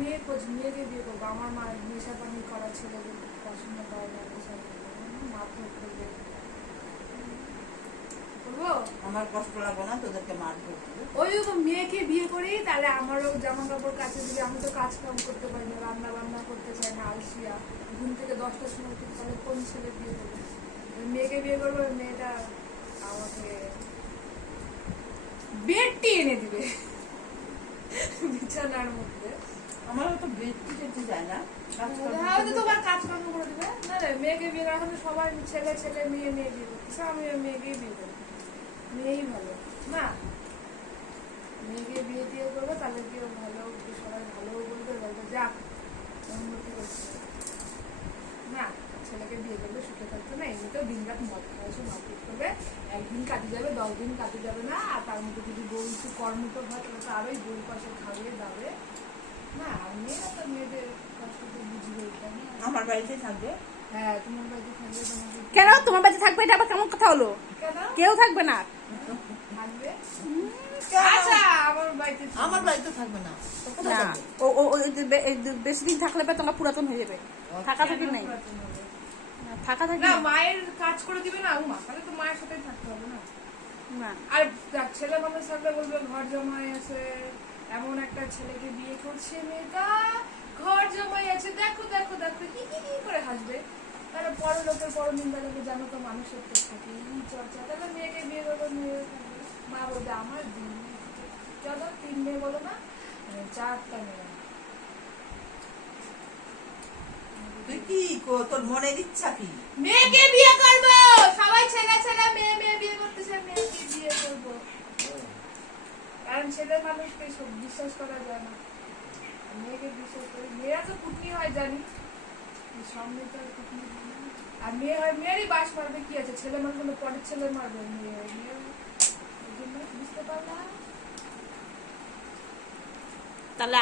মেয়েকে বিয়ে করবো। আমার মা নেশা পানি করা ছেলে পছন্দ করে না, নেশা মারধর করবে, করবো? আমার কষ্ট লাগবে না তোদেরকে মারধর করবে। ওই মেয়েকে বিয়ে করি, তাহলে আমারও জামা কাপড় কাছে দিবে, আমি তো কাজ কাম করতে পারি না, রান্না বান্না করতে চাই না, আলসিয়া। ঘুম থেকে 10টার সময় উঠি, তাহলে কোন ছেলে বিয়ে করবে? মেয়েকে বিয়ে করবো, মেয়েটা আমাকে বেডটি এনে দিবে বিছানার মধ্যে। আমার তো বৃত্তি যেতে যায় না, তোমার কাজ কর্ম করে দিবে না রে। মেয়েকে বিয়ে করা হলে সবাই ছেলে ছেলে মেয়ে মেয়ে বিয়ে করতেছে, আমি মেয়েকে বিয়ে করবো, মেয়েই ভালো না। মেয়েকে বিয়ে দিয়ে করবো, তাহলে কি ভালো, সবাই ভালো বলবে, বলবে যাক উন্নতি করছে না। ছেলেকে বিয়ে করবে, সুখে থাকতো না, এমনিতেও দিন রাত মদ খাওয়াছে, মারপিট করবে, একদিন কাটে যাবে, 10 দিন কাটে যাবে না। আর তার মধ্যে যদি বউ একটু কর্মঠ হয়, তাহলে তো আরোই বউর পাশে খাওয়িয়ে দাবে না। আর মেয়েরা তো মেয়েদের কষ্ট তো বুঝবে। আমার বাড়িতে থাকবে। হ্যাঁ, তোমার বাড়িতে থাকবে। তোমাকে কেন তোমার বাড়িতে থাকবে? এটা আবার কেমন কথা হলো? কেন কেউ থাকবে না? থাকবে? আচ্ছা, আমার বাড়িতে থাকবে না। না, ও ও বেশি দিন থাকলে তোমার পুরাতন হয়ে যাবে। থাকা থাকি নাই, থাকা থাকি না। মায়ের কাজ করে দিবে না মা, তাহলে তো মায়ের সাথেই থাকতে হবে না। না। আর ছেলে মানুষ থাকলে বলবে ঘর জামাই আছে, এমন একটা ছেলেকে বিয়ে করছে মেয়েটা, ঘর জামাই আছে, দেখো দেখো দেখো, কি করে হাসবে। তাহলে পর লোকের পর নিন্দা করবে, জানো তো মানুষের তো থাকে এই চর্চা। তাহলে মেয়েকে বিয়ে করবে, মেয়ে থাকবে। মা বলবে আমার 3 মেয়ে বলো না, 4টা মেয়ে। তুই কি তোর মনের ইচ্ছা কি? মেয়েকে বিয়ে করবো, সবাই ছেলে ছেলে মেয়ে মেয়ে বিয়ে করতেছে, মেয়েকে বিয়ে করবো। কারণ ছেলে মানুষকে সব বিশ্বাস করা যায় না, মেয়েকে বিশ্বাস করি। মেয়েরা তো কুটনি হয় জানি, সামনে তো আর কুটনি হয় না। আর মেয়ে হয়, মেয়েরই বাস মারবে, কি আছে, ছেলে মানুষ হলে পরের ছেলে মারবে, মেয়ে বুঝতে পারলাম। তাহলে